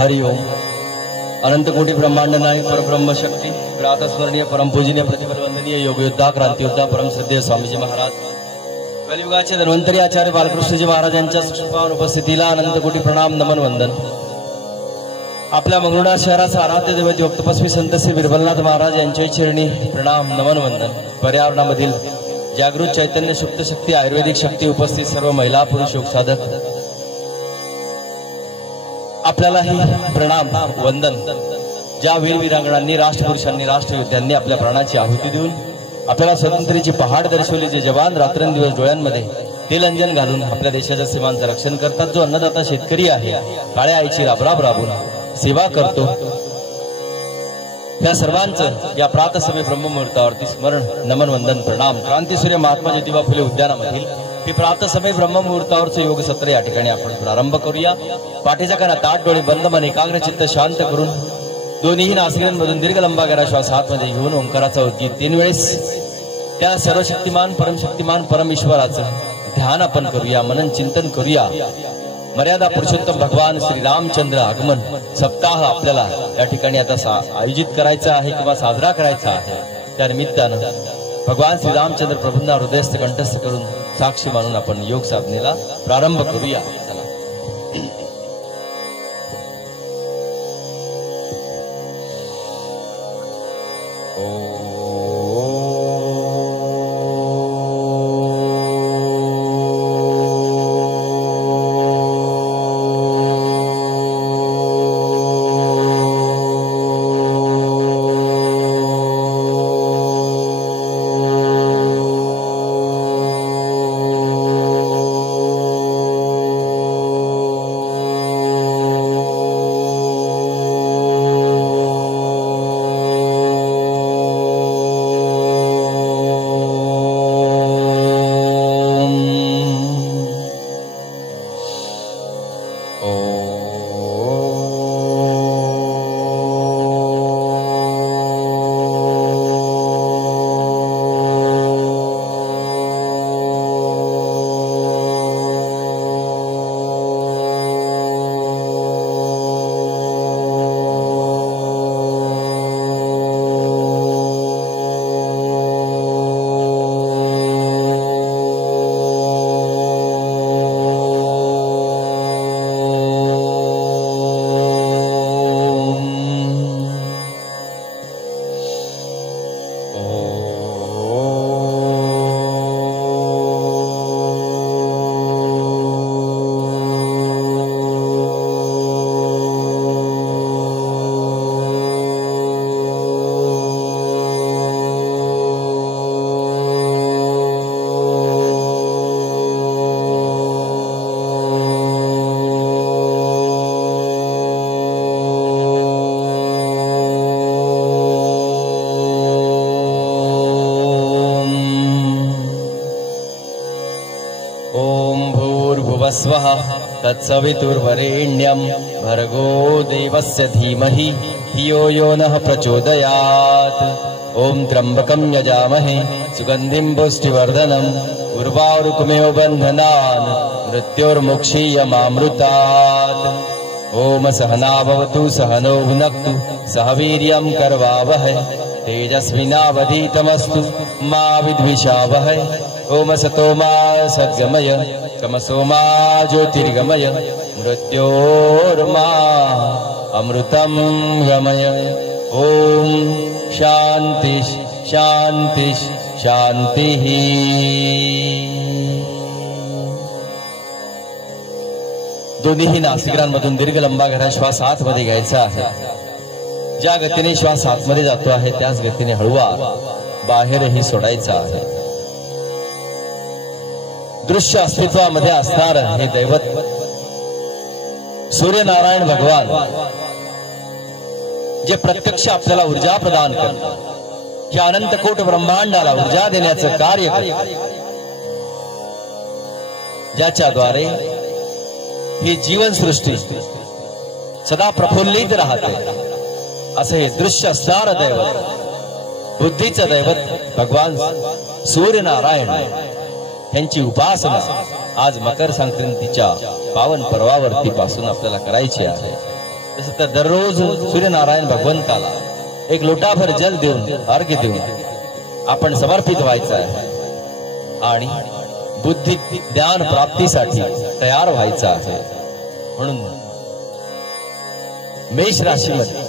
हरि ओम। अनंत कोटी ब्रह्मांड नायक परब्रह्म शक्ती प्रातस्मरणीय परमपूजनीय प्रतिबलवंदनीय योगयोद्धा क्रांतियोद्धा परम श्रद्धेय स्वामीजी महाराज कलियुगाचे धन्वंतरी आचार्य बालकृष्णजी महाराजांच्या सुखपावन उपस्थितीला अनंत कोटी प्रणाम नमन वंदन। आपल्या मंगरुळा शहराचा आराध्य दैवत योग तपस्वी संत श्री बिरबलनाथ महाराज यांच्या चरणी प्रणाम नमन वंदन। पर्यावरणामधील जागृत चैतन्य सुप्त शक्ती आयुर्वेदिक शक्ती उपस्थित सर्व महिला पुरुष योग साधक आपल्यालाही प्रणाम वंदन। ज्या वीरवीरांगणांनी राष्ट्रपुरुषांनी राष्ट्रयोद्ध्यांनी आपल्या प्राणाची आहुती देऊन आपल्याला स्वातंत्र्याची पहाड दर्शवली, जे जवान रात्रंदिवस डोळ्यांमध्ये तेलंजन घालून आपल्या देशाच्या सीमांचं रक्षण करतात, जो अन्नदाता शेतकरी आहे, काळ्या आईची राबराब राबून सेवा करतो, त्या सर्वांचं या प्रातःसमयी ब्रह्ममुहूर्तावरती स्मरण नमन वंदन प्रणाम। क्रांतीसूर्य महात्मा ज्योतिबा फुले उद्यानामधील हे प्रातःसमयी ब्रह्ममुहूर्तावरचं योग सत्र या ठिकाणी आपण प्रारंभ करूया। पाठीचा काना ताट, डोळे बंद, मन एकाग्र चित्त शांत करून दोन्ही नासिकांमधून दीर्घ लंबा गहरा श्वास आतमध्ये घेऊन ओंकाराचा उद्गीत 3 वेळेस त्या सर्वशक्तिमान परमशक्तिमान परमेश्वराचं ध्यान आपण करूया, मनन चिंतन करूया। मर्यादा पुरुषोत्तम भगवान श्री रामचंद्र आगमन सप्ताह आपल्याला या ठिकाणी आता आयोजित करायचा आहे किंवा साजरा करायचा आहे। त्या निमित्तानं भगवान श्री रामचंद्र प्रभूंना हृदयस्थ कंठस्थ करून साक्षी मानून आपण योग साधनेला प्रारंभ करूया। स्वः तत्सवितुर्वरेण्यं भर्गो देवस्य धीमहि धियो यो नः प्रचोदयात्। ओम त्र्यंबकं यजामहे सुगंधिं पुष्टिवर्धनम् उर्वारुकमेव बन्धनान् मृत्योर्मुक्षीयमामृतात्। ओम सहना भवतु सहनौ भुनक्तु सह वीर्यं करवावहै तेजस्विनावधीतमस्तु मा विद्विषावहै। ओम सतो मा सद्गमय तमसो मा ज्योतिर्गमय मृत्योर्मा अमृतं गमय। ओम शांति शांति शांति। दोन्ही नासिकांमधून दीर्घ लंबा गहरा श्वास आतमध्ये घ्यायचा आहे। ज्या गतीने श्वास आतमध्ये जातो आहे त्याच गतीने हळूवा बाहेरही सोडायचा आहे। दृश्य अस्तित्वामध्ये असणार हे दैवत सूर्यनारायण भगवान जे प्रत्यक्ष आपल्याला ऊर्जा प्रदान करतात, या अनंत कोट ब्रह्मांडाला ऊर्जा देण्याचं कार्य करतात, ज्याच्याद्वारे ही जीवनसृष्टी सदा प्रफुल्लित राहते, असे हे दृश्य असणार दैवत बुद्धीचं दैवत भगवान सूर्यनारायण यांची उपासना आज मकर संक्रांतीच्या पावन पर्वावरती पासून आपल्याला करायची आहे। तसं तर दररोज सूर्यनारायण भगवंताला एक लोटाभर जल देऊन अर्घ्य देऊन आपण समर्पित व्हायचं आहे आणि बुद्धी ज्ञान प्राप्तीसाठी तयार व्हायचं आहे. म्हणून मेष राशीमध्ये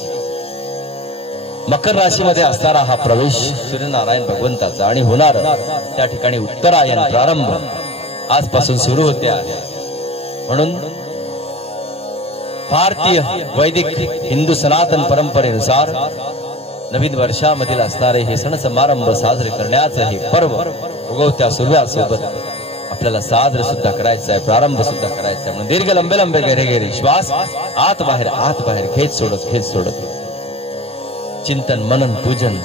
मकर राशीमध्ये असणारा हा प्रवेश सूर्यनारायण भगवंताचा आणि होणार त्या ठिकाणी उत्तरायण प्रारंभ आजपासून सुरू होते आहे. म्हणून भारतीय वैदिक हिंदू सनातन परंपरेनुसार नवीन वर्षामधील असणारे हे सण समारंभ साजरे करण्याचं हे पर्व उगवत्या सूर्यासोबत आपल्याला साजरे सुद्धा करायचं आहे, प्रारंभ सुद्धा करायचा आहे. म्हणून दीर्घ लंबे लंबे गहरे गहरे श्वास आत बाहेर खेच सोडत चिंतन मनन पूजन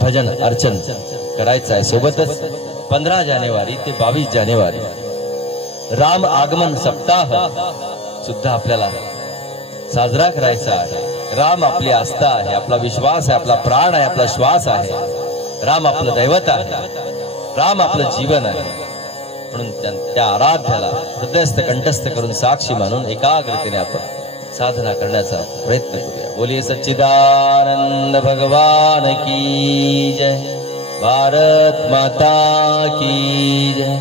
भजन अर्चन करायचं आहे. सोबतच 15 जानेवारी ते 22 जानेवारी राम आगमन सप्ताह सुद्धा आपल्याला साजरा करायचा आहे. राम आपली आस्था आहे, आपला विश्वास आहे, आपला प्राण आहे, आपला श्वास आहे. राम आपलं दैवत आहे, राम आपलं जीवन आहे. म्हणून त्या आराध्याला हृदयस्थ कंठस्थ करून साक्षी मानून एकाग्रतेने आपण साधना करण्याचा प्रयत्न करूया. बोलिए सच्चिदानंद भगवान की जय, भारत माता की जय,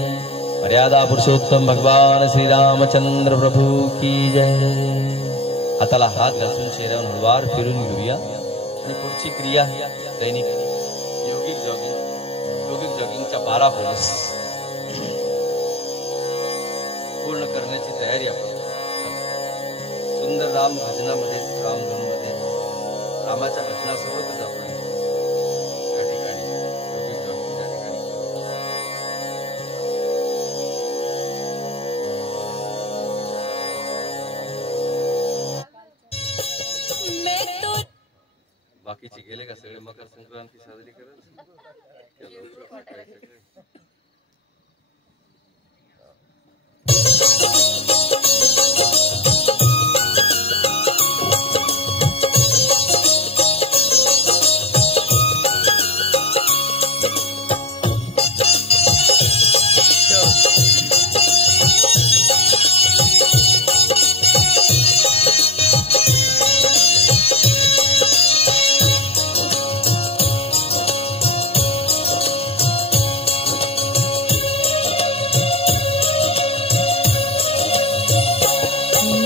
मर्यादा पुरुषोत्तम भगवान श्री रामचंद्र प्रभू की जय. हाताला हात घासून चेहऱ्यावर हळूवार फिरून घेऊया आणि पुढची क्रिया दैनिक योगिक जॉगिंगच्या 12 पोलीस पूर्ण करण्याची तयारी आपण सुंदर राम भजनामध्ये रामधनमध्ये रामाच्या भजनासोबतच आपण त्या ठिकाणी योगिक जॉगिंग त्या ठिकाणी बाकीचे गेले का सगळे मकर संक्रांती साजरी करत.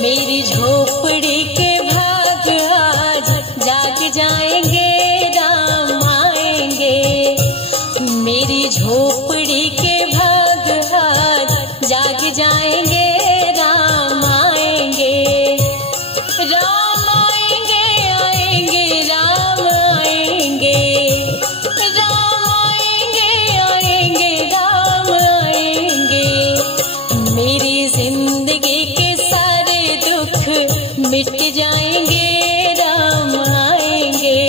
मेरी झोपड़ी के भाग आज जाग जाएंगे, राम आएंगे. मेरी झोपड़ी के भाग आज जाग जाएंगे, राम आएंगे. राम आएंगे आएंगे राम आएंगे, राम आएंगे आएंगे राम आएंगे. मेरी जिंदगी के मिट जाएंगे, राम आएंगे.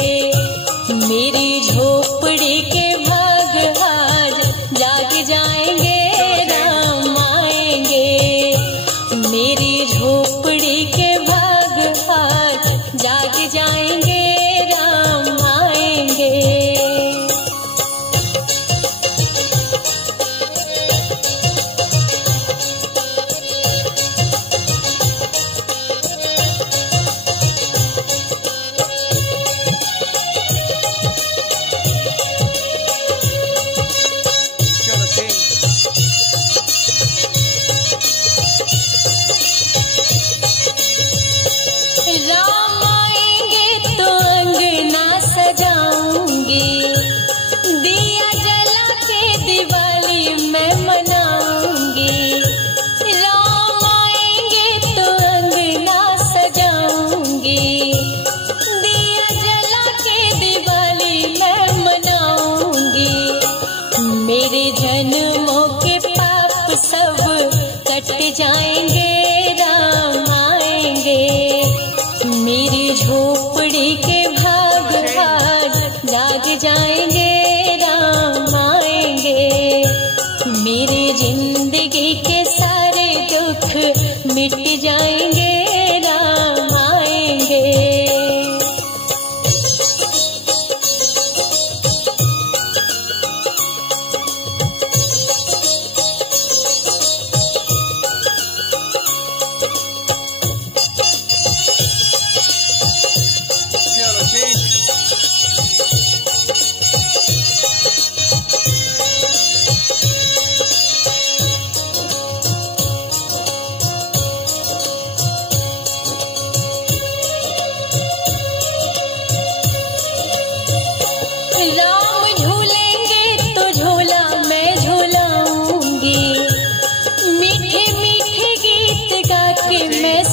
मेरी झोपड़ी के भाग आज जाग जाएंगे, राम आएंगे. मेरी झोपड़ी के भाग आज जाग जाएंगे, राम आएंगे. राम आएंगे तो अंगना सजाऊंगी, दिया जला के दिवाली मैं मनाऊंगी. राम आएंगे तो अंगना सजाऊंगी, दिया जला के दिवाली मैं मनाऊंगी. मेरे जन्मों के पाप सब कट जाएंगे, राम आएंगे. मेरी झोपड़ी के भाग आज जाग जाएंगे, राम आएंगे. मेरी जिंदगी के सारे दुख मिट जाएंगे, राम आएंगे.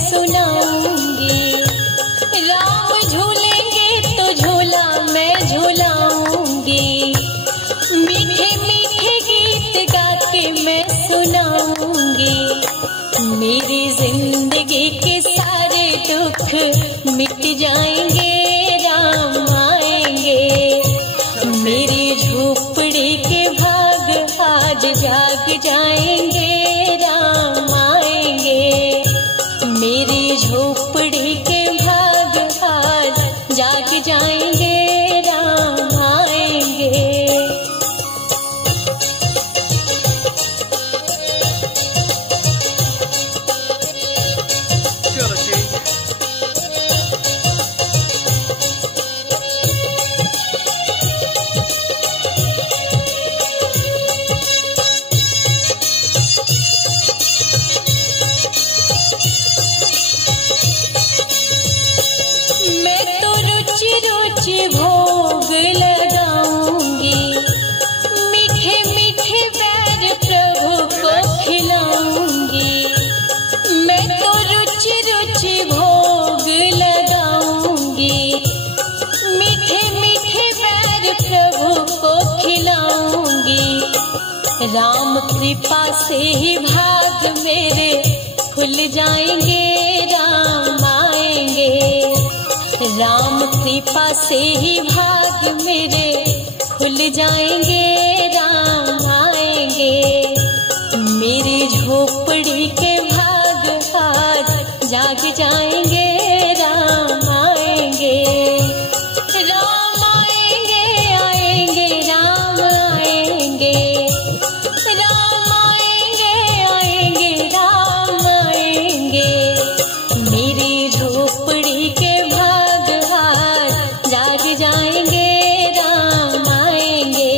सुनाऊंगी। राम झूलेंगे तो झूला मैं झूलाऊंगी। मीठे मीठे गीत गा के मैं सुनाऊंगी। मेरी जिंदगी के सारे दुख मिट जाएंगे, राम आएंगे। मेरी झोपड़ी के भाग आज जाग जाएंगे, राम आएंगे। मेरी झोपड़ी के भाग आज जाग जाएंगे, राम आएंगे। मैं तो रुचि रुचि भोग लगाऊंगी। मीठे मीठे बैर प्रभु को खिलाऊंगी। मैं तो रुचि रुचि भोग लगाऊंगी। मीठे मीठे बैर प्रभु को खिलाऊंगी। राम कृपा से ही भाग मेरे खुल जाएंगे, राम आएंगे। राम कृपा से ही भाग मेरे खुल जाएंगे, राम आएंगे। मेरी झोपड़ी के भाग आज जाग जाएंगे, राम आएंगे। राम आएंगे, आएंगे, राम आएंगे। राम आएंगे, आएंगे, राम आएंगे। मेरी झोपड़ी के भाग आज जाग जाएंगे, राम आएंगे।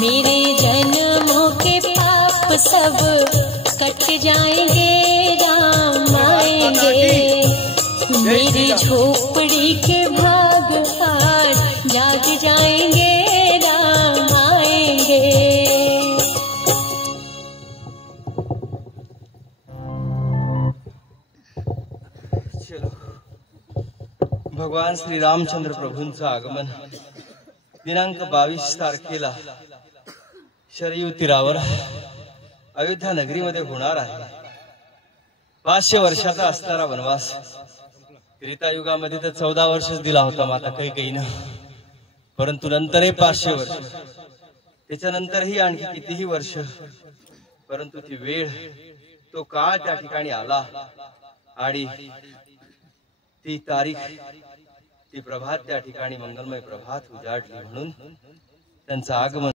मेरे जन्मों के पाप सब कट जाएंगे, राम आएंगे। मेरी झोपड़ी के भाग आज जाग जाएंगे, राम आएंगे। भगवान श्री रामचंद्र प्रभूंचं आगमन दिनांक 22 तारखेला शरयू तीरावर अयोध्या नगरीमध्ये होणार आहे। 500 वर्षाचा असणारा वनवास त्रेतायुगामध्ये तर 14 वर्षच दिला होता माता कैकेयीनं, परंतु नंतरही 500 वर्ष, त्याच्यानंतरही आणखी कितीही वर्ष, परंतु ती वेळ तो काळ त्या ठिकाणी आला आणि ती तारीख ती प्रभात त्या ठिकाणी मंगलमय प्रभात उजाडली म्हणून त्यांचं आगमन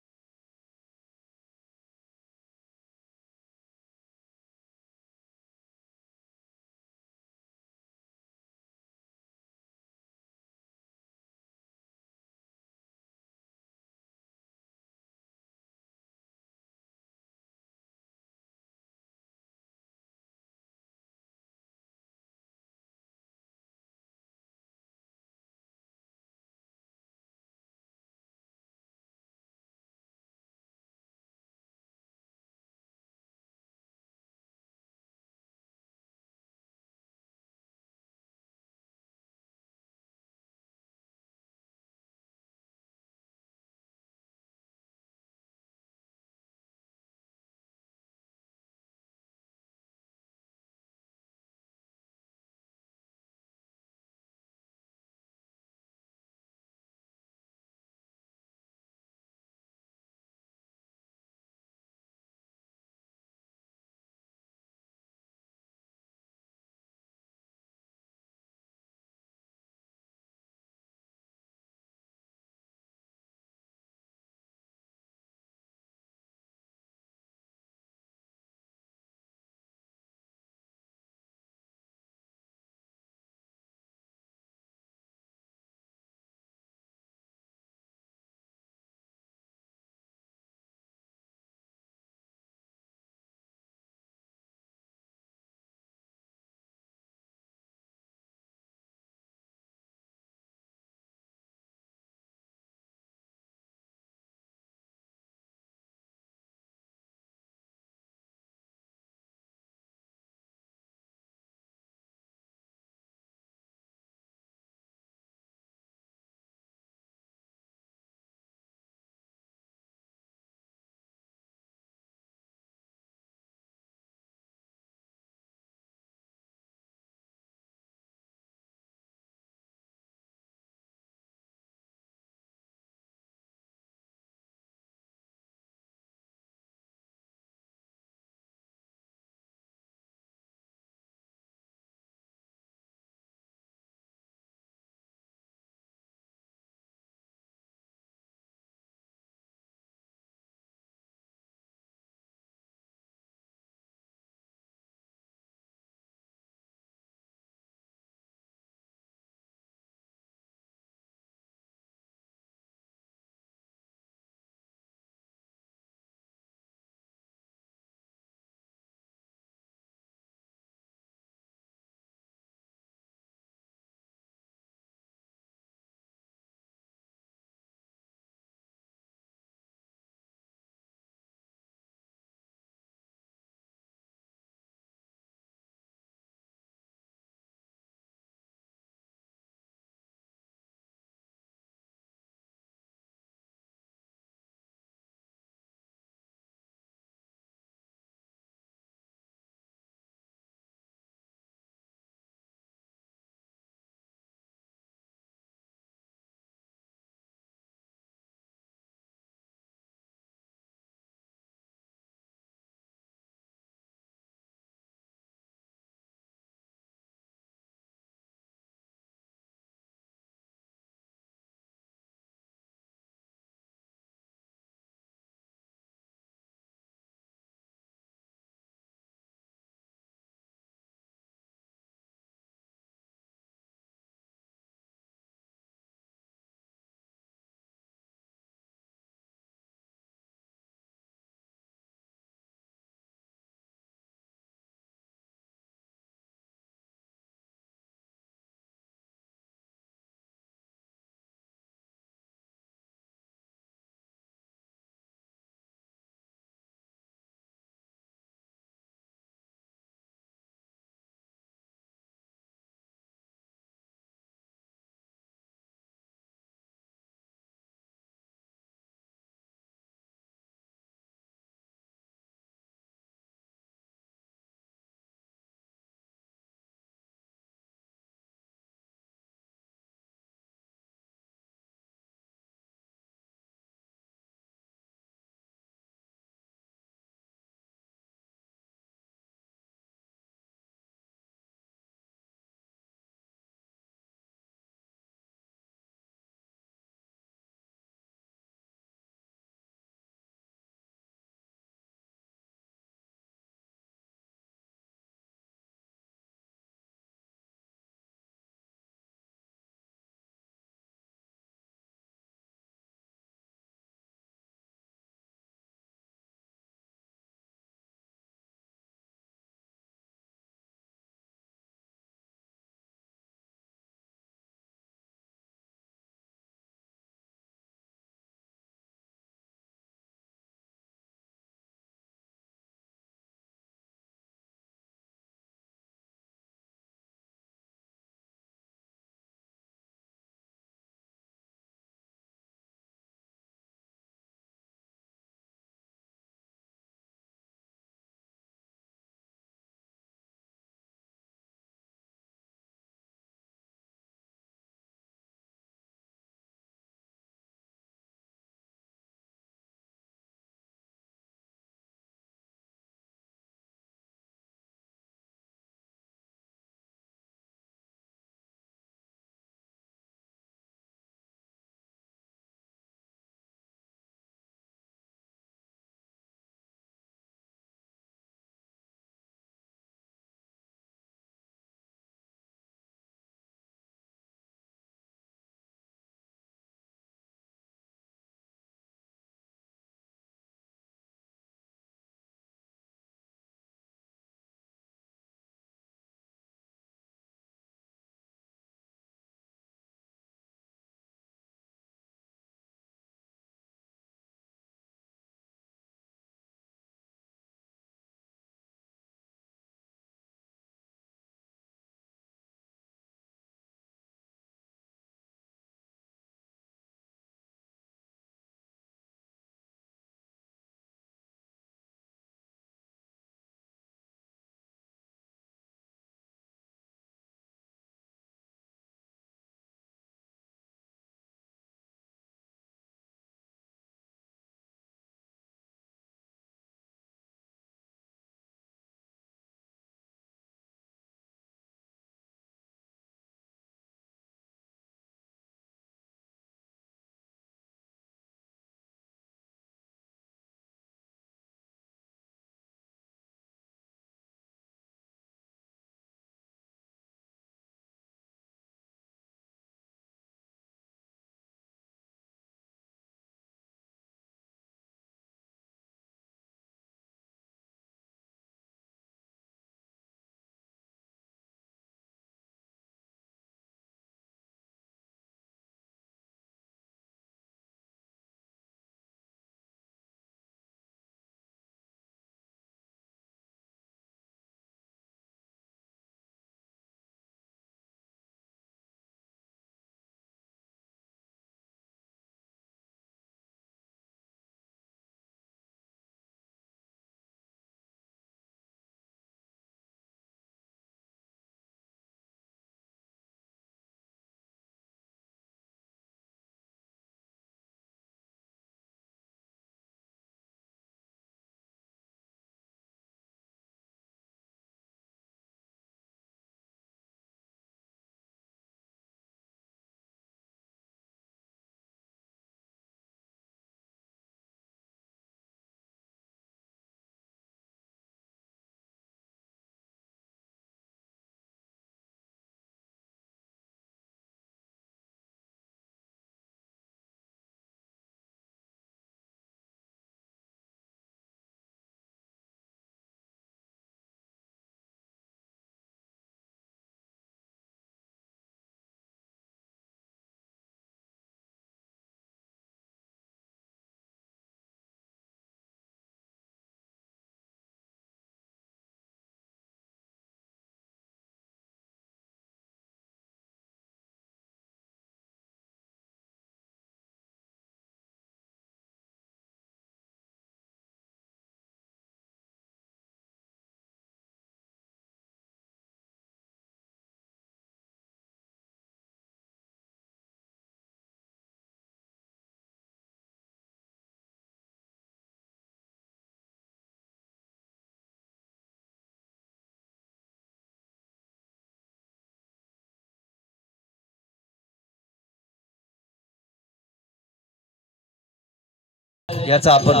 याचा आपण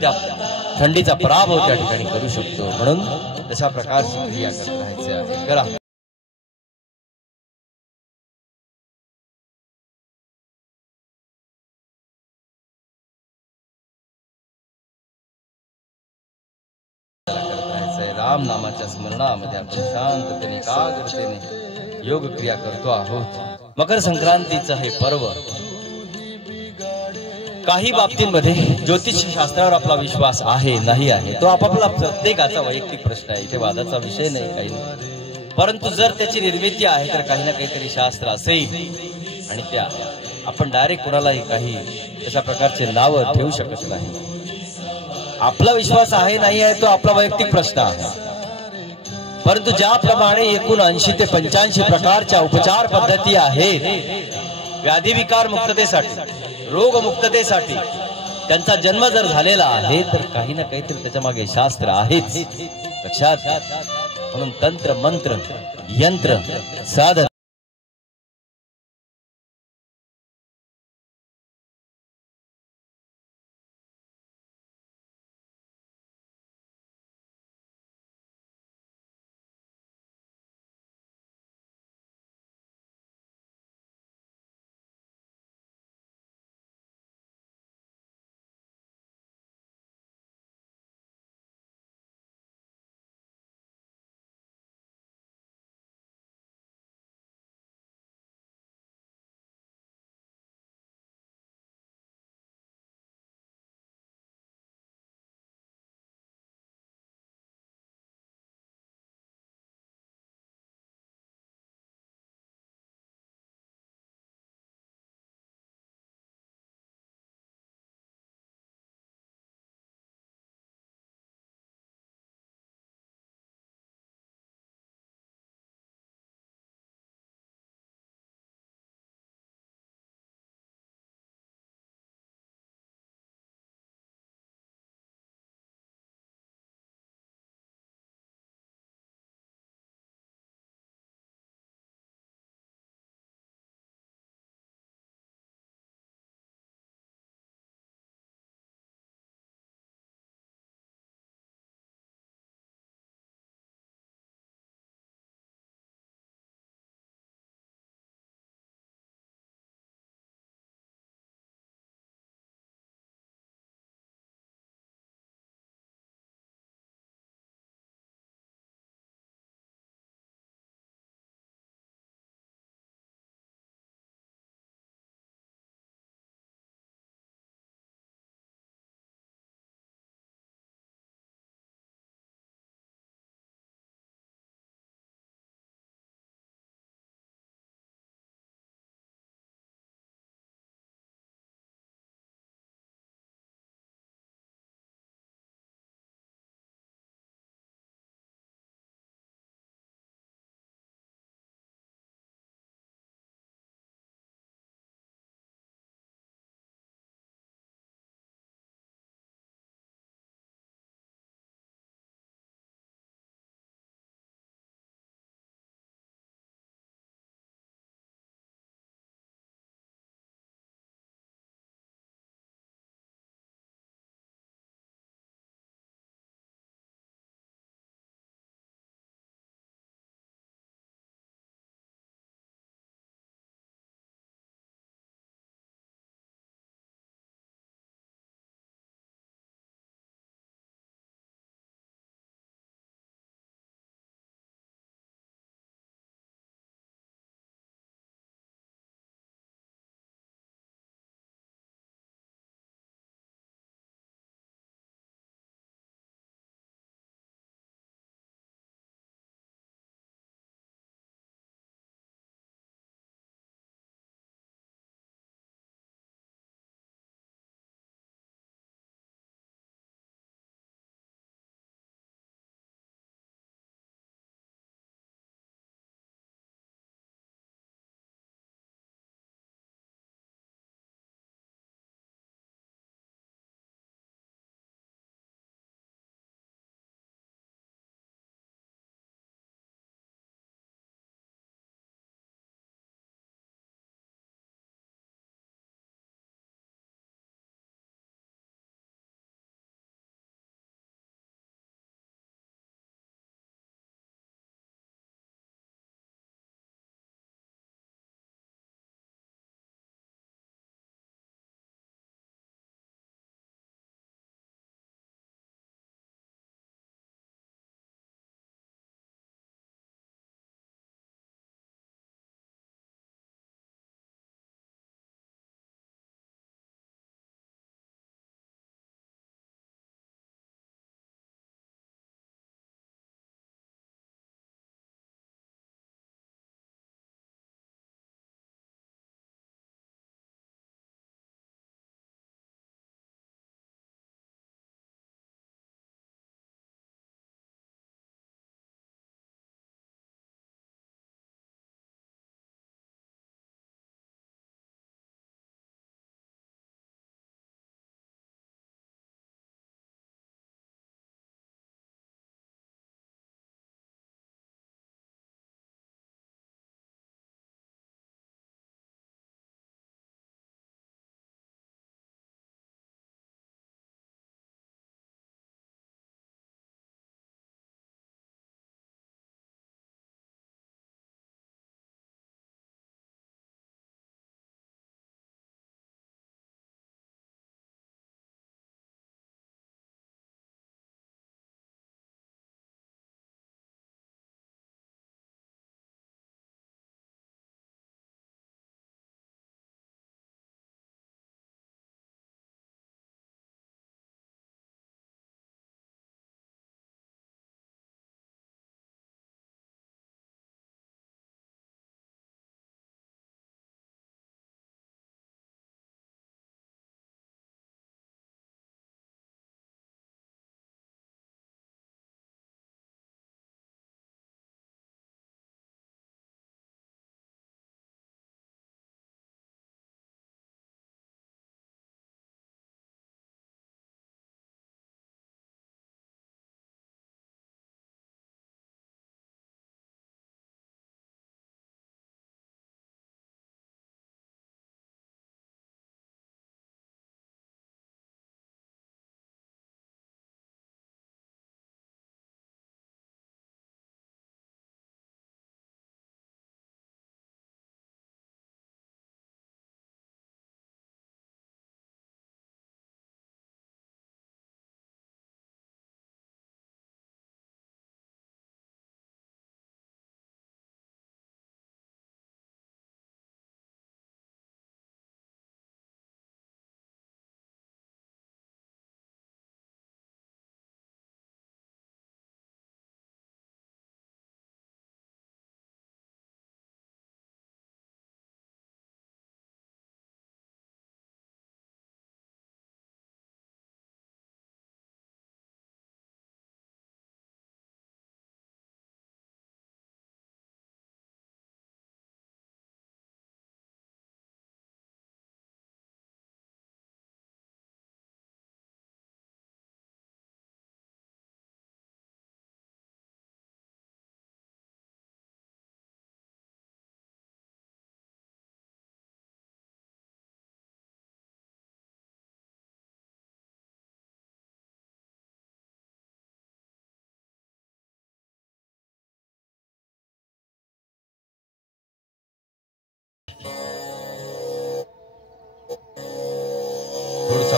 त्या थंडीचा पराभव त्या ठिकाणी करू शकतो. म्हणून तशा प्रकारची क्रिया करत राहायचे आहे. करा. राम नामाच्या स्मरणामध्ये आपण शांततेने एकाग्रतेने योग क्रिया करतो आहोत. मकर संक्रांतीचं हे पर्व काही बाबतींमध्ये ज्योतिष शास्त्रावर आपला विश्वास आहे नाही आहे तो आपापला प्रत्येकाचा वैयक्तिक प्रश्न आहे. इथे वादाचा विषय नाही काही नाही. परंतु जर त्याची निर्मिती आहे तर काही ना काहीतरी शास्त्र असेल आणि त्या आपण डायरेक्ट कोणालाही काही अशा प्रकारचे नाव ठेवू शकत नाही. आपला विश्वास आहे नाही आहे तो आपला वैयक्तिक प्रश्न आहे. परंतु ज्याप्रमाणे एकूण 80 ते 85 प्रकारच्या उपचार पद्धती आहेत व्याधिविकार मुक्ततेसाठी, रोग मुक्ततेसाठी, त्यांचा जन्म जर झालेला आहे तर काही ना काहीतरी त्याच्या मागे शास्त्र आहेच. लक्षात. म्हणून तंत्र मंत्र यंत्र साधन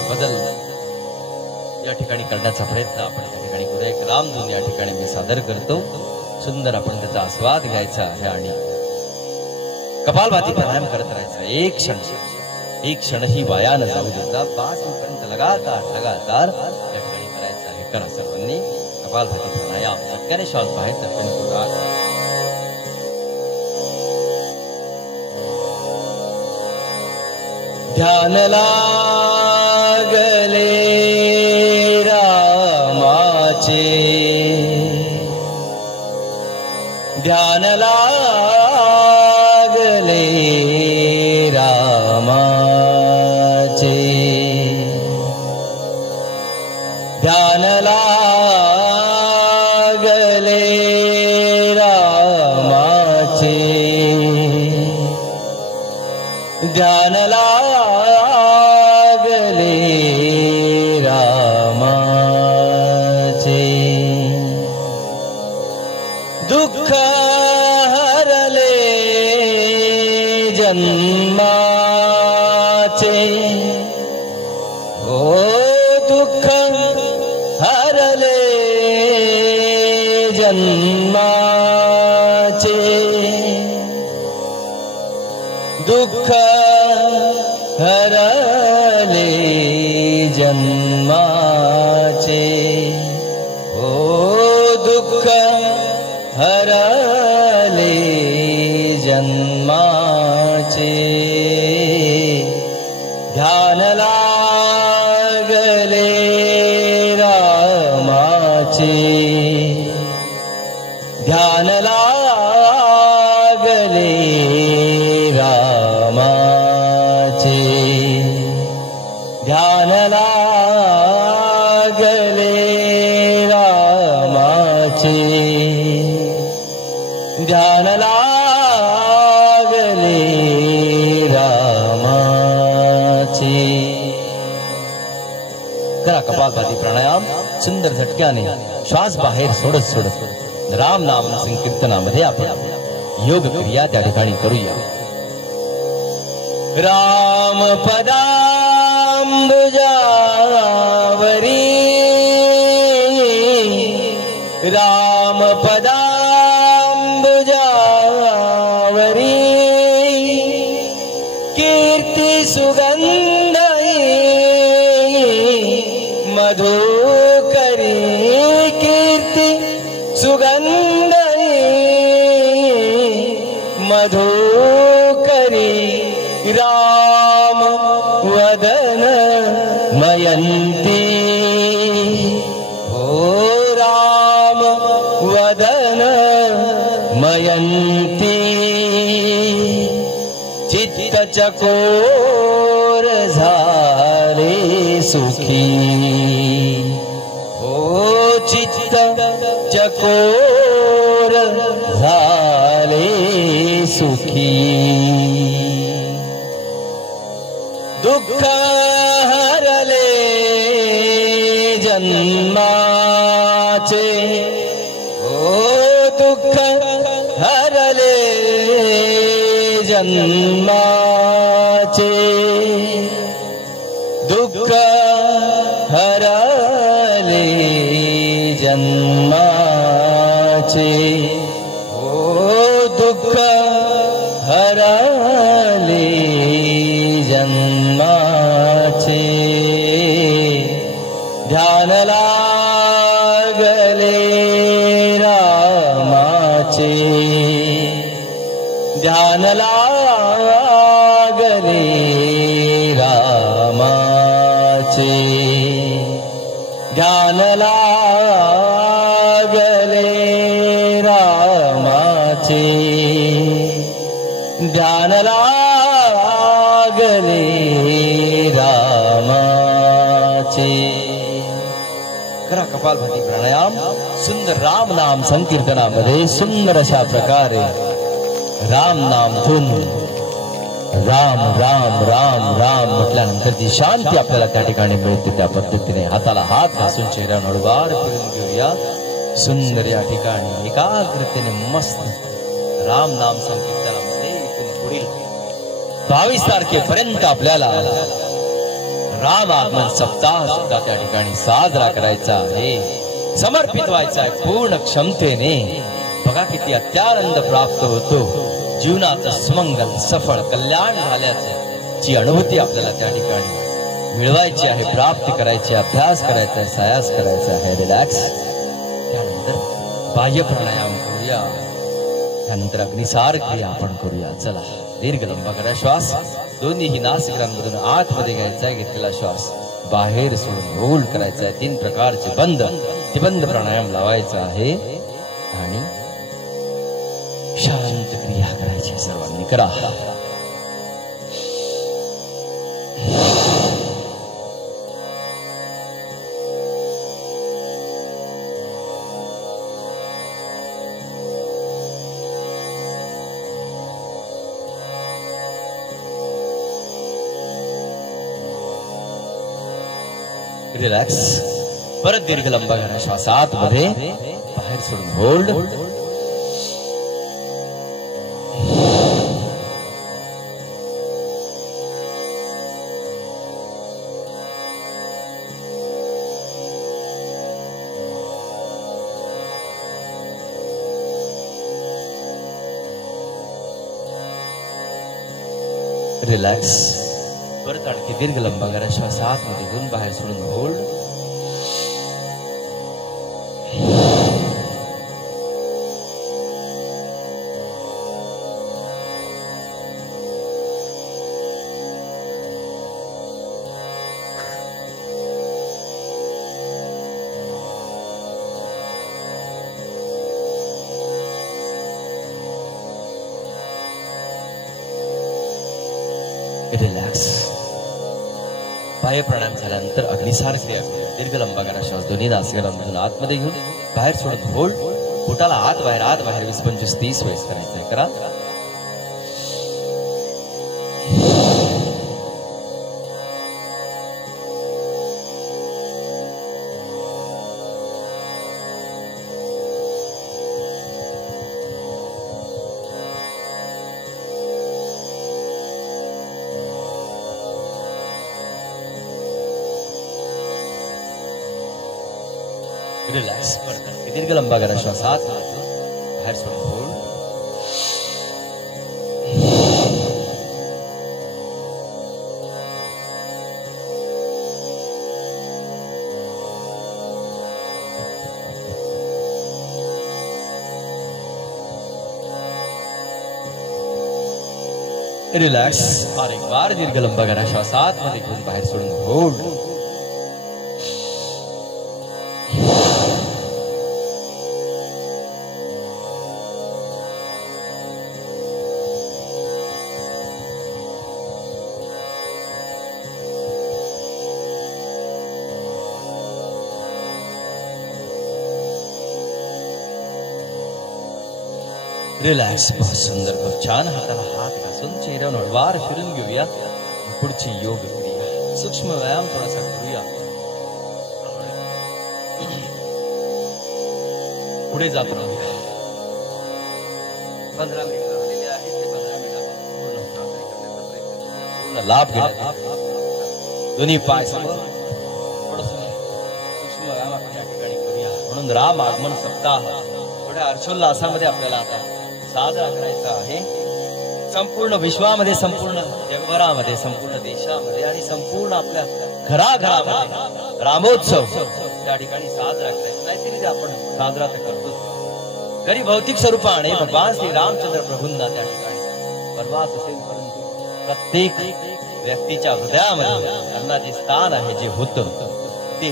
बदल या ठिकाणी करण्याचा प्रयत्न आपण या ठिकाणी करूया. एक रामधून या ठिकाणी मी सादर करतो. सुंदर आपण त्याचा आस्वाद घ्यायचा आहे आणि कपालभाती प्राणायाम करत राहायचा. एक क्षणही वाया न जाऊ देता 5 मिनिटांपर्यंत लगातार या ठिकाणी करायचं आहे. करा सर्वांनी कपालभाती प्राणायाम. झटक्याने श्वास बाहेर झटक्याने पुढे. ध्यान लागले रामाचे, ध्यान लागले रामाचे, ध्यान लागले रामाचे, ध्यान लागले रामाचे, दुःख हरले जन्माचे, ओ दुःख हरले जन्माचे, दुःख हरले जन्माचे, ओ दुःख हरले जन्माचे, ध्यान लागले रामाचे, ध्यान लागले रामाचे, ध्यान लागले रामाचे, ध्यान लागले रामाचे. करा कपालभाती प्राणायाम. सुंदर झटक्याने श्वास बाहेर सोडत राम नाम संकीर्तनामध्ये आपण योग क्रिया त्या ठिकाणी करूया. राम पदांबुजावरी, राम पदांबुजावरी, कीर्ती सुगंधई मधुकरी, कीर्ती सुगंधई मधुकरी, राम वदन मयंती, ओ राम वदन मयंती, चित्त चकोर झाले सुखी, ओ चित्त चकोर झाले सुखी, दुःख हरले जन्माचे, ओ दुःख हरले जन्माचे, दुःख हरले जन्माचे, ओ दुःख हरले जन्माचे, ध्यान लागले रामाचे, ध्यान लागले रामाचे, ध्यान लागले रामाचे, ध्यान लागले रामाचे. करा कपालभाती प्राणायाम. सुंदर राम नाम संकीर्तनामध्ये सुंदर अशा प्रकारे राम नाम धून राम राम राम राम म्हटल्यानंतर जी शांती आपल्याला त्या ठिकाणी मिळते त्या पद्धतीने हाताला हात घासून चेहऱ्यावर हळूवार फिरून घेऊया. सुंदर या ठिकाणी एकाग्रतेने मस्त राम नाम संकीर्तनामध्ये इथून पुढील 22 तारखेपर्यंत आपल्याला राम आगमन सप्ताह सुद्धा त्या ठिकाणी साजरा करायचा आहे, समर्पित व्हायचा आहे पूर्ण क्षमतेने. बघा किती अत्यानंद प्राप्त होतो, जीवनाचं सुमंगल सफळ कल्याण झाल्याचं जी अनुभूती आपल्याला त्या ठिकाणी मिळवायची आहे, प्राप्त करायची, अभ्यास करायचा आहे, सायास करायचा आहे. रिलॅक्स. त्यानंतर बाह्य प्राणायाम करूया, त्यानंतर अग्निसार क्रिया आपण करूया. चला, दीर्घ लंबा करा श्वास. दोन्हीही नासिकांमधून आतमध्ये घ्यायचा आहे, घेतलेला श्वास बाहेर सोडून होल्ड करायचा आहे. 3 प्रकारचे बंद ते बंद प्राणायाम लावायचा आहे आणि शांत क्रिया करायची. सर्वांनी करा. रिलॅक्स. परत दीर्घ लंबा घ्या श्वास आतमध्ये, बाहेर सोडून होल्ड. रिलॅक्स. परत आणखी दीर्घ लंबा करा श्वास आतमध्ये घेऊन बाहेर सोडून होल्ड. रिलॅक्स. बाह्य प्राणायाम झाल्यानंतर अग्निसार क्रिया करूया. दीर्घ लंबा करा श्वास दोन्ही नासिकांमधून आतमध्ये घेऊन बाहेर सोडून होल्ड. पोटाला आत बाहेर 20-25-30 वेळेस करायचंय. करा. रिलॅक्स. दीर्घ लंबा करा श्वास आत बाहेर सोडून होल्ड. रिलॅक्स. और एक बार दीर्घ लंबा करा श्वास आतमध्ये घेऊन बाहेर सोडून होल्ड. रिलॅक्स. बहुत सुंदर, खूप छान. हाताला हात घासून चेहऱ्यावर हळवार फिरून घेऊया. पुढची योग क्रिया सूक्ष्म व्यायाम थोडासा करूया. पुढे जात राहूया. 15 मिनिट झालेले आहेत. ते 15 मिनिटात पूर्ण साजरे करण्याचा प्रयत्न करूया. पूर्ण लाभ घ्या. दोन्ही पाय समोर. सूक्ष्म व्यायाम आपण या ठिकाणी करूया. म्हणून राम आगमन सप्ताह थोड्या हर्षोल्लासामध्ये आपल्याला आता साजरा करायचा आहे. संपूर्ण विश्वामध्ये, संपूर्ण जगभरामध्ये, संपूर्ण देशामध्ये आणि संपूर्ण आपल्या घराघरामध्ये रामोत्सव त्या ठिकाणी साजरा करायचा. नाहीतरी आपण साजरा तर करतो घरी भौतिक स्वरूपाने. भगवान श्री रामचंद्र प्रभूंना त्या ठिकाणी वनवास असेल, परंतु प्रत्येक व्यक्तीच्या हृदयामध्ये त्यांना जे स्थान आहे, जे होतं ते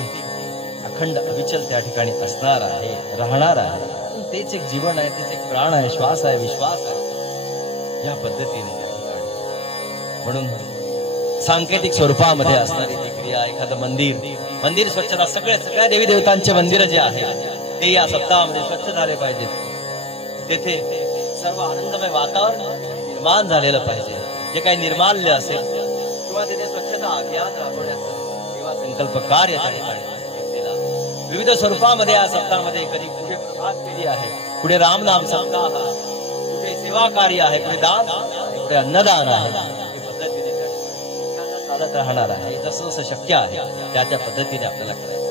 अखंड अविचल त्या ठिकाणी असणार आहे, राहणार आहे. तेच एक जीवन आहे, तेच एक प्राण आहे, श्वास आहे, विश्वास आहे. या पद्धतीने त्या ठिकाणी म्हणून सांकेतिक स्वरूपामध्ये असणारी ती क्रिया. एखादं मंदिर स्वच्छता, सगळ्या देवी देवतांचे मंदिर जे आहे ते या सप्ताहामध्ये स्वच्छ झाले पाहिजेत. तेथे सर्व आनंदमय वातावरण निर्माण झालेलं पाहिजे. जे काही निर्माल्य असेल किंवा तिथे स्वच्छता अभियान राबवण्याचं किंवा संकल्प कार्य त्या ठिकाणी विविध स्वरूपामध्ये या सप्ताहामध्ये कधी कुठे प्रभात फेरी आहे, कुठे रामनाम सप्ताह, कुठे सेवा कार्य आहे, कुठे दान आहे, कुठे अन्नदान आहे. पद्धतीने चालत राहणार आहे. जसं जसं शक्य आहे त्या त्या पद्धतीने आपल्याला करायचं.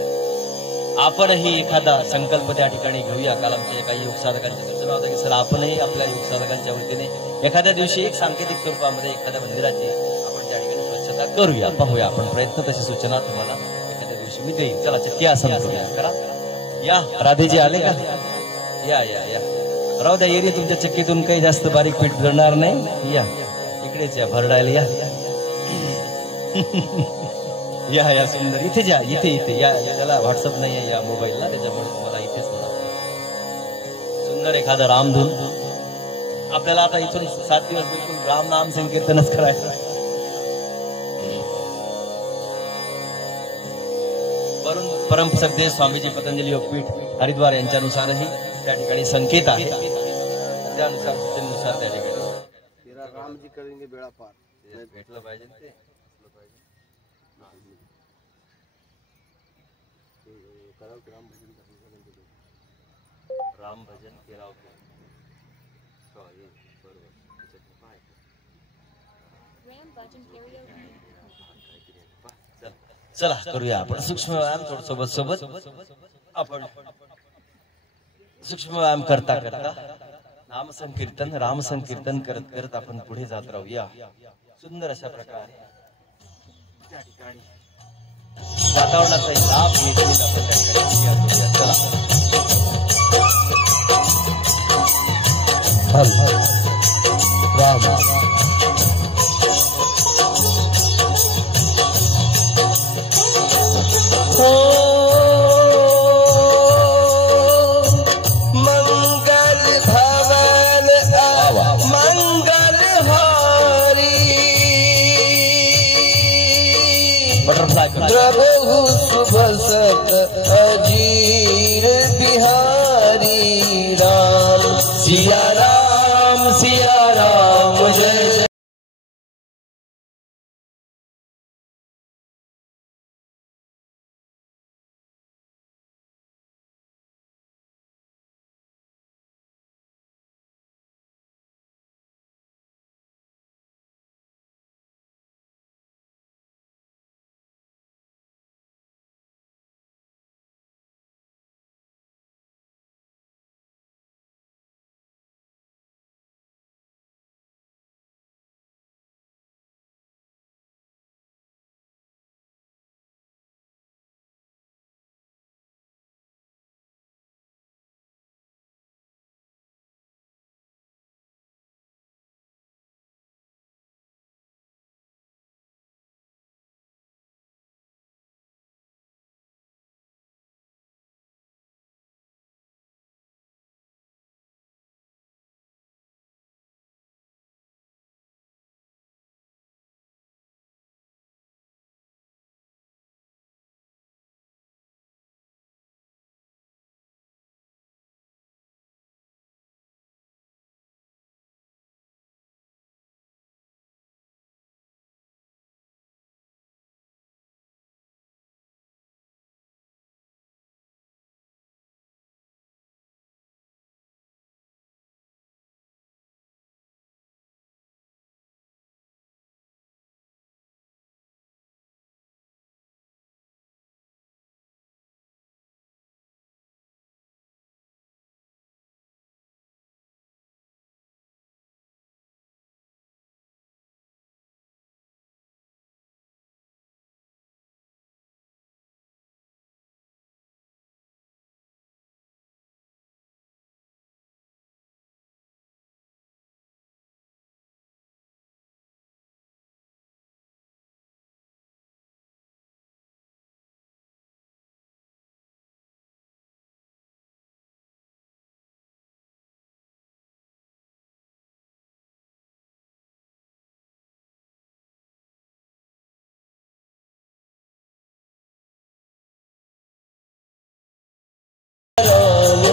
आपणही एखादा संकल्प त्या ठिकाणी घेऊया. काल आमच्या काही योग साधकांच्या सूचना होत्या की सर आपणही आपल्या योग साधकांच्या वतीने एखाद्या दिवशी एक सांकेतिक स्वरूपामध्ये एखाद्या मंदिराची आपण त्या ठिकाणी स्वच्छता करूया. पाहूया आपण प्रयत्न. तशी सूचना तुम्हाला एखाद्या दिवशी मी देईन. चला चक्की आसन करूया. करा या. राधेजी आले का? या या या. राहू द्या. एरिया तुमच्या चक्कीतून काही जास्त बारीक पीठ जळणार नाही. या इकडेच या. भरडायला या. या या. सुंदर. इथे जा. इथे इथे या. त्याला व्हॉट्सअप नाही आहे या मोबाईलला, त्याच्यामुळे तुम्हाला इथेच म्हणा. सुंदर एखादं रामधून. आपल्याला आता इथून 7 दिवस बिलकुल राम नाम संकीर्तनच करायचं. वरून परम सद्गुरू स्वामीजी पतंजली योगपीठ हरिद्वार यांच्यानुसारही त्या ठिकाणी संकेत आहे. त्यानुसार सूचनेनुसार त्या ठिकाणी रामजी करेंगे बेड़ा पार. भेटलं पाहिजे ते. राम भजन केला. चला करूया आपण सूक्ष्म व्यायाम. सोबत सोबत आपण सूक्ष्म व्यायाम करता करता नाम संकीर्तन राम संकीर्तन करत करत आपण पुढे जात राहूया. सुंदर अशा प्रकारे त्या ठिकाणी वातावरणाचा लाभ घेत आपण त्या ठिकाणी करूया. चला. राम मंगल भवन मंगल हारी बटरफ्लाई प्रभु शुभ सत अजीर बिहारी. राम सिया राम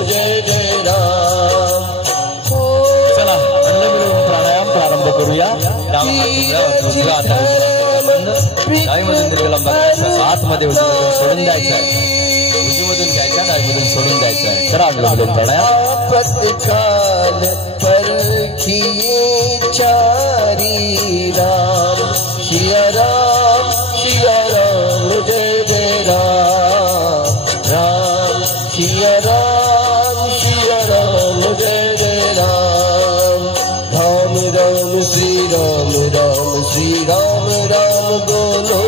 जय जय. चला अनुलोम प्राणायाम प्रारंभ करूया. डावीमधून दीर्घलांब करायचा. आतमध्ये उजवीमधून सोडून द्यायचा आहे. उजवीमधून घ्यायचा, डावीमधून सोडून द्यायचा आहे. करा अनुलोम प्राणायाम. आपत्काल परखिए चारी. राम सिया राम श्री राम राम श्री राम राम बोलो।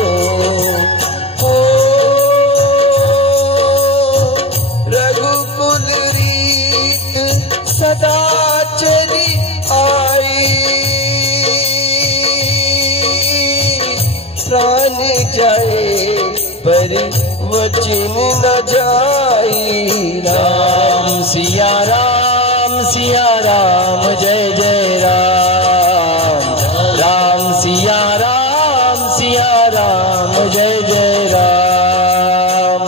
हो रघुकुल रीत सदा चली आई, प्राण जाए पर वचन न जाई। राम सिया राम जय जय राम। राम सिया राम जय जय राम।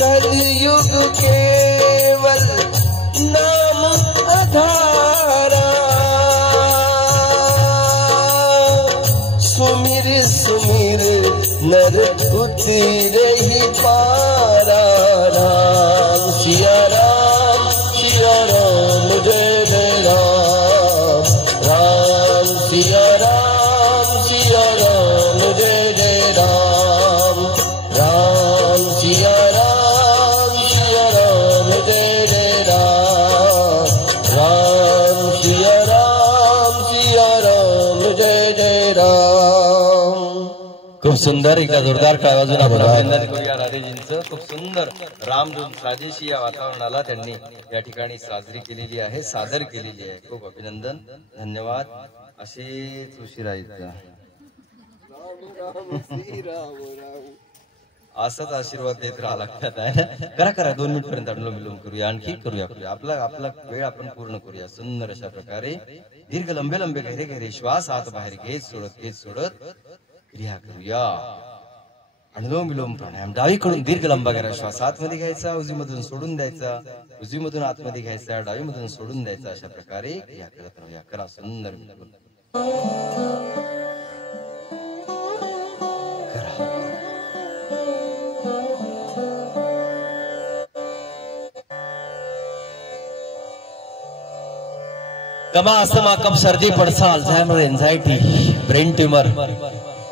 कलयुग केवल नाम आधारा, सुमिर सुमिर नर उतरे ही पारा। राम सिया राम जय जय राम। राम सिया राम जय जय राम। राम सिया राम जय जय राम। राम सिया राम जय जय राम। खूप सुंदर, एका जोरदार आवाजून आपण अभिनंदन करूया राधेजींचं। खूप सुंदर रामधून साजेशी या वातावरणाला त्यांनी या ठिकाणी साजरी केलेली आहे, सादर केलेली आहे। खूप अभिनंदन, धन्यवाद। असेच उशिरा येत असंच आशीर्वाद देत राहा लागतात आहे। करा 2 मिनिट पर्यंत अनुलोम विलोम करूया, आणखी करूया आपला वेळ आपण पूर्ण करूया। सुंदर अशा प्रकारे दीर्घ लंबे गहरे श्वास आत बाहेर घेत सोडत क्रिया करूया। अनुलोम विलोम प्राणायाम। डावीकडून दीर्घ लंबा गहरा श्वास आतमध्ये घ्यायचा, उजवीमधून सोडून द्यायचा, उजवीमधून आतमध्ये घ्यायचा, डावीमधून सोडून द्यायचा। अशा प्रकारे क्रिया करत राहूया। करा सुंदर कमा अस्थमा कफ सर्दी पडसा अल्झायमर एन्झायटी ब्रेन ट्यूमर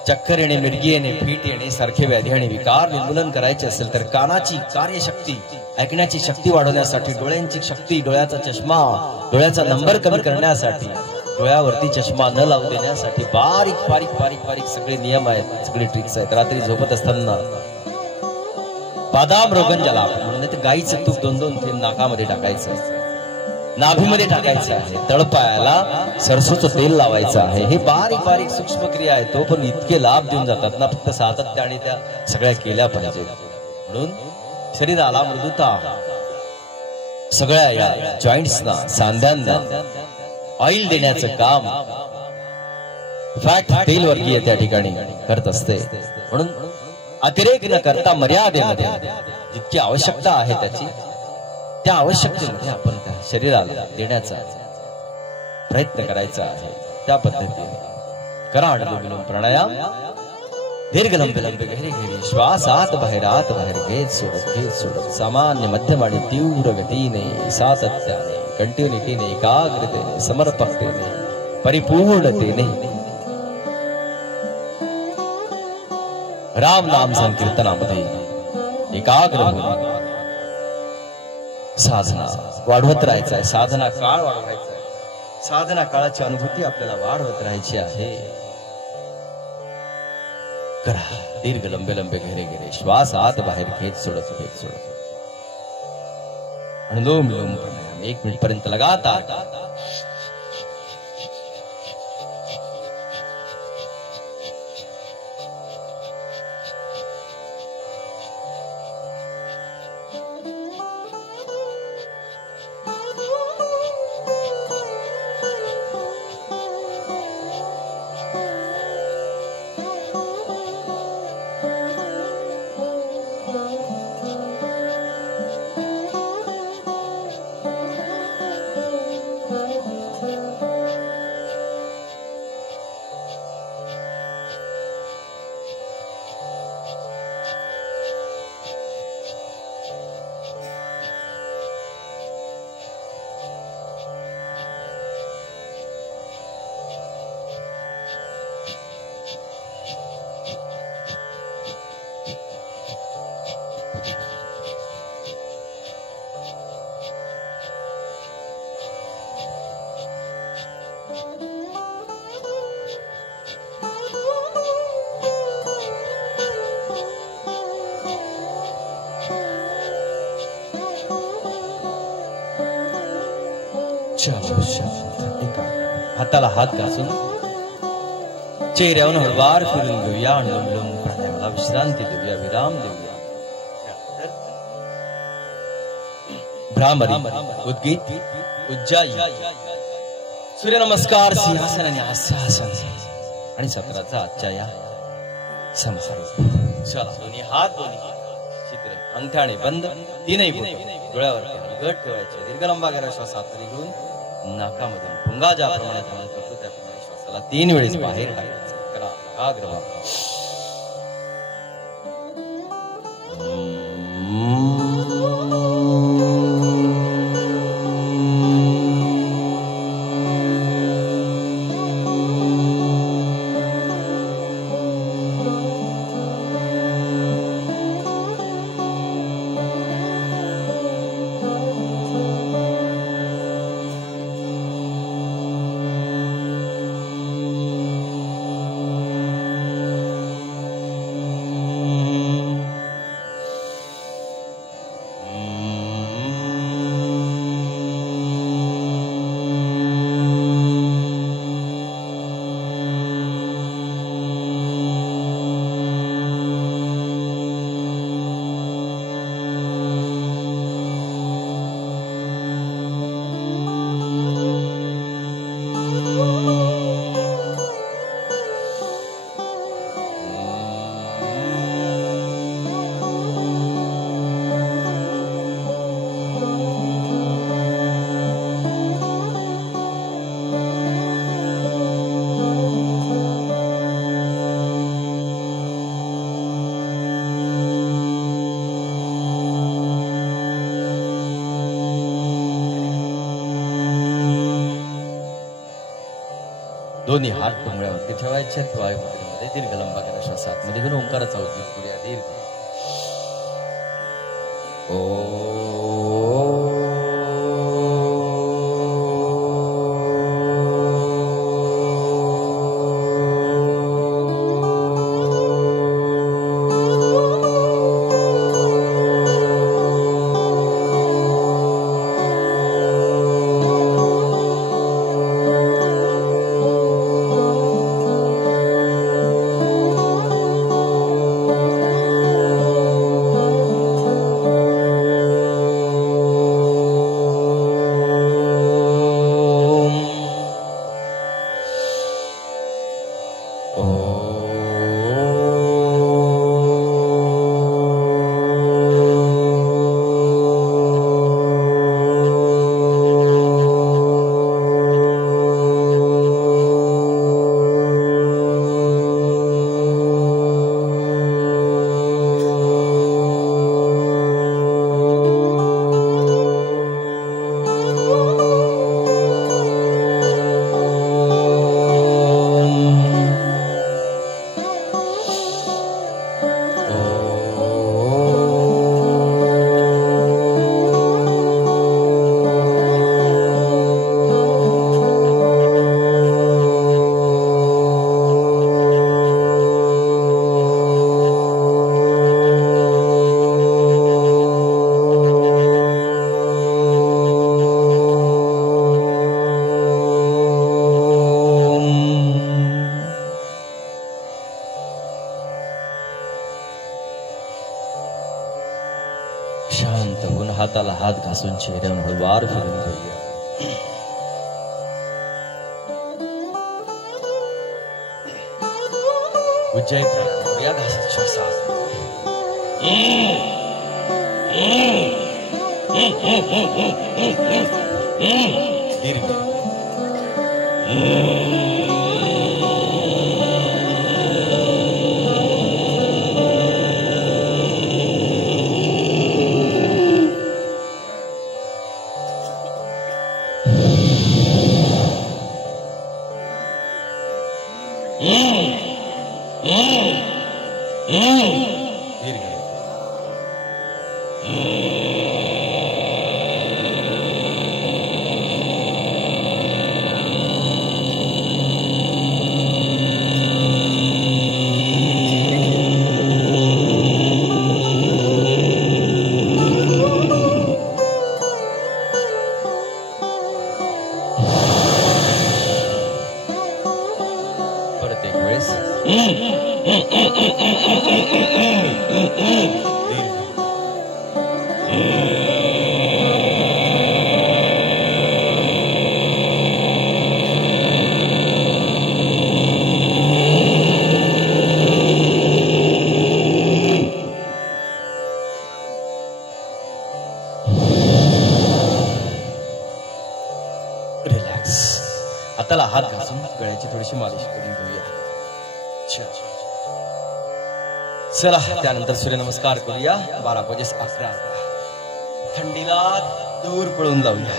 चक्कर येणे मिरगी येणे फीट येणे सारखे व्याधी आणि विकार निर्मूलन करायचे असेल तर कानाची कार्यशक्ती ऐकण्याची शक्ती वाढवण्यासाठी, डोळ्यांची शक्ती, डोळ्याचा चष्मा, डोळ्याचा नंबर कमी करण्यासाठी, डोळ्यावरती चष्मा न लावू देण्यासाठी बारीक सगळे नियम आहेत, सगळे ट्रिक्स आहेत। रात्री झोपत असताना बादाम रोगन ज्याला म्हणून तर गाईचं तूप 2-2 थेंब नाकामध्ये टाकायचं, नाभीमध्ये टाकायचं आहे, तळपायाला सरसोचं तेल लावायचं आहे। हे बारीक सूक्ष्म क्रिया आहे, तो पण इतके लाभ देऊन जातात ना, फक्त सातत्य आणि त्या सगळ्या केल्या पाहिजेत। म्हणून शरीराला मृदुता, सगळ्या या जॉईंट्सना, सांध्यांना ऑइल देण्याचं काम फॅट तेल वर्गीय त्या ठिकाणी करत असते। म्हणून अतिरेक न करता मर्यादेमध्ये जितकी आवश्यकता आहे त्याची, त्या आवश्यकतेमध्ये आपण त्या शरीराला देण्याचा प्रयत्न करायचा आहे। त्या पद्धतीने करा अनुलोम विलोम प्राणायाम। दीर्घ लंबे गहरे श्वास आत बाहेर घेत सोडत सामान्य मध्यम आणि तीव्र गतीने, सातत्याने, कंटिन्युटीने, एकाग्रतेने, समर्पकतेने, परिपूर्णतेने राम नाम संकीर्तनामध्ये एकाग्र होऊन साधना वाढवत राहायचं आहे। साधना काळ वाढवायचा आहे, साधना काळाची अनुभूती आपल्याला वाढवत राहायची आहे। करा दीर्घ लंबे गहरे श्वास आत बाहेर घेत सोडत अनुलोम विलोम प्राणायाम 1 मिनिट पर्यंत लगातार। शांत एका हाताला हात घासून चेहऱ्यावर हळवार फिरून घेऊया. अनुलोम विलोम प्राणायामाला विश्रांती देऊया, विराम देऊया. भ्रामरी, उद्गीत, उज्जाई, सूर्यनमस्कार, सिंहासन आणि हास्यासन आणि सत्राचा आजच्या या समारोप. चला, दोन्ही हात दोन्ही चित्र अंगठ्याने बंद, तीनही बोट डोळ्यावर घट ठेवायचे. दीर्घ लंबा गहरा श्वास आतमध्ये घेऊन नाकामधून पुंगा ज्याप्रमाणे ध्यान करतो त्याप्रमाणे श्वासाला 3 वेळेस बाहेर टाकायचं. करा एकाग्र व्हा. दोन्ही हात टोंगळ्यावरती ठेवायचे. वायुमध्ये दीर्घ लंबा करा श्वास आतमध्ये घेऊन ओंकाराचा उद्गीत करूया. दीर्घ शांत होऊन हाताला हात घासून चेहऱ्यावर हळवार फिरून घेऊया. उज्जैन करूया घासत श्वासात. दीर्घ रिलॅक्स. हाताला हात घासून गळ्याची थोडीशी मालिश करून घेऊया. चला त्यानंतर सूर्यनमस्कार करूया. 12:11 थंडीला दूर पळून लावूया.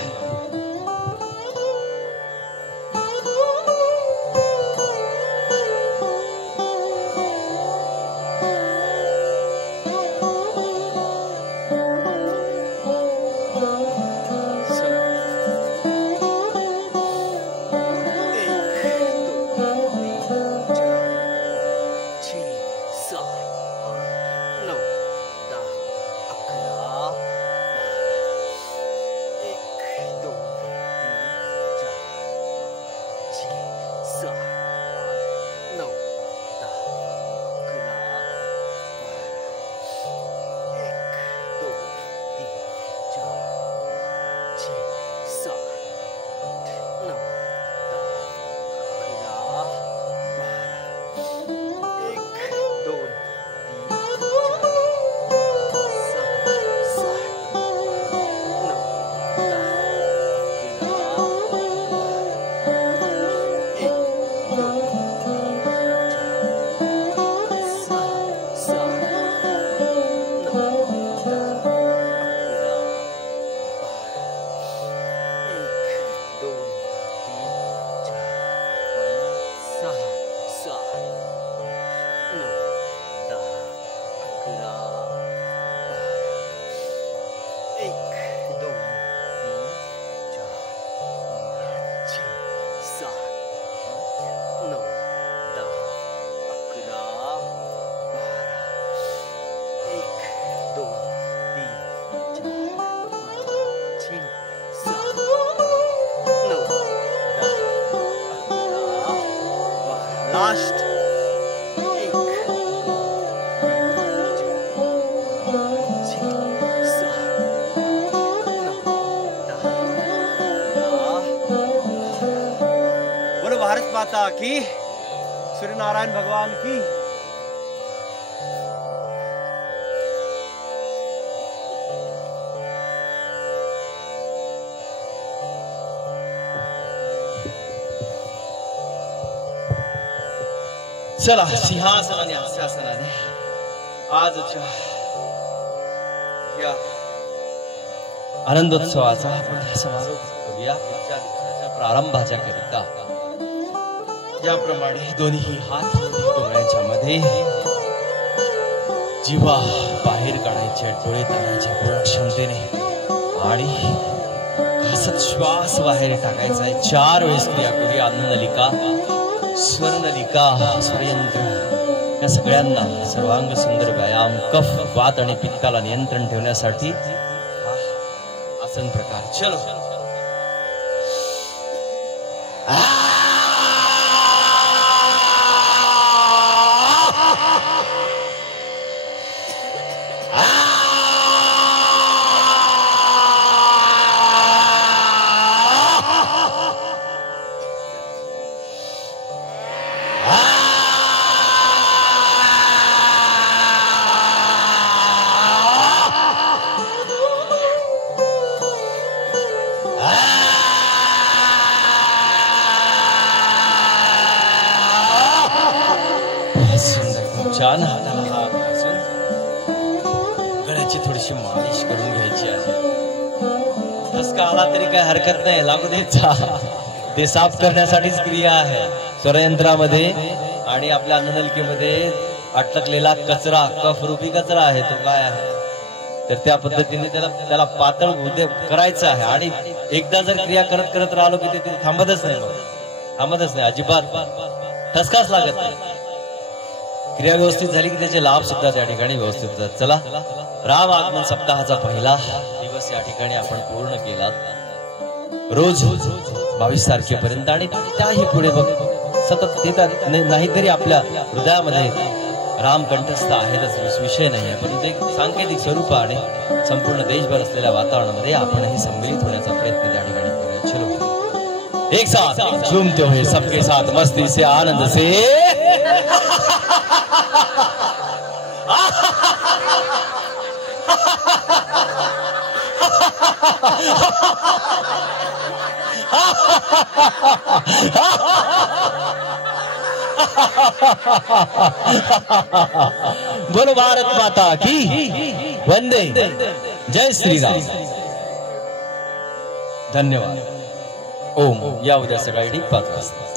लास्ट बोलो भारत माता की, सूर्य नारायण भगवान की। चला सिंहासनाने हास्यासनाने आजच्या या आनंदोत्सवाचा आपण समारोप करूया. पुढच्या दिवसाच्या प्रारंभाच्या करिता याप्रमाणे दोन्ही हात डोळ्याच्या मध्ये जीवा बाहेर काढायचे, डोळे ताणायचे पूर्ण क्षमतेने आणि घासत श्वास बाहेर टाकायचा आहे. 4 वेळेस क्रिया करूया. अन्ननलिका, स्वर्णलिका, स्वर्यंत्र या सगळ्यांना सर्वांग सुंदर व्यायाम, कफ, वात आणि पित्ताला नियंत्रण ठेवण्यासाठी हा आसन प्रकार. चलो छान. हाताला हात घासून गळ्याची थोडीशी मालिश करून घ्यायची आहे. ठसका आला तरी काय हरकत नाही, लागू द्यायचा. ते साफ करण्यासाठीच क्रिया आहे. स्वरयंत्रामध्ये आणि आपल्या अन्ननलिकेमध्ये अटकलेला कचरा, कफ रूपी कचरा आहे, तो काय आहे तर त्या पद्धतीने त्याला पातळ करायचं आहे. आणि एकदा जर क्रिया करत करत राहिलो की ते थांबतच नाही, अजिबात ठसकाच लागत नाही. क्रिया व्यवस्थित झाली की त्याचे लाभ सुद्धा त्या ठिकाणी व्यवस्थित होतात. चला, राम आगमन सप्ताहाचा पहिला दिवस या ठिकाणी आपण पूर्ण केला. रोज 22 तारखेपर्यंत आणि त्याही पुढे बघ सतत ते तर नाही तरी आपल्या हृदयामध्ये राम कंठस्थ आहेतच, विषय नाही आहे, पण ते सांकेतिक स्वरूपाने संपूर्ण देशभर असलेल्या वातावरणामध्ये आपणही सम्मिलित होण्याचा प्रयत्न त्या ठिकाणी करूया. चलो एक साथ झूमते हुए सबके साथ मस्ती से आनंद से बोलो भारत माता की वंदे, जय श्री राम. धन्यवाद. ओम. या उद्या सकाळी ठीक 5 वाजता.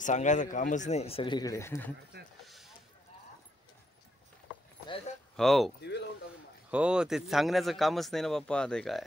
सांगायचं कामच नाही सगळीकडे. हो हो, ते सांगण्याचं कामच नाही ना बाप्पा, ते काय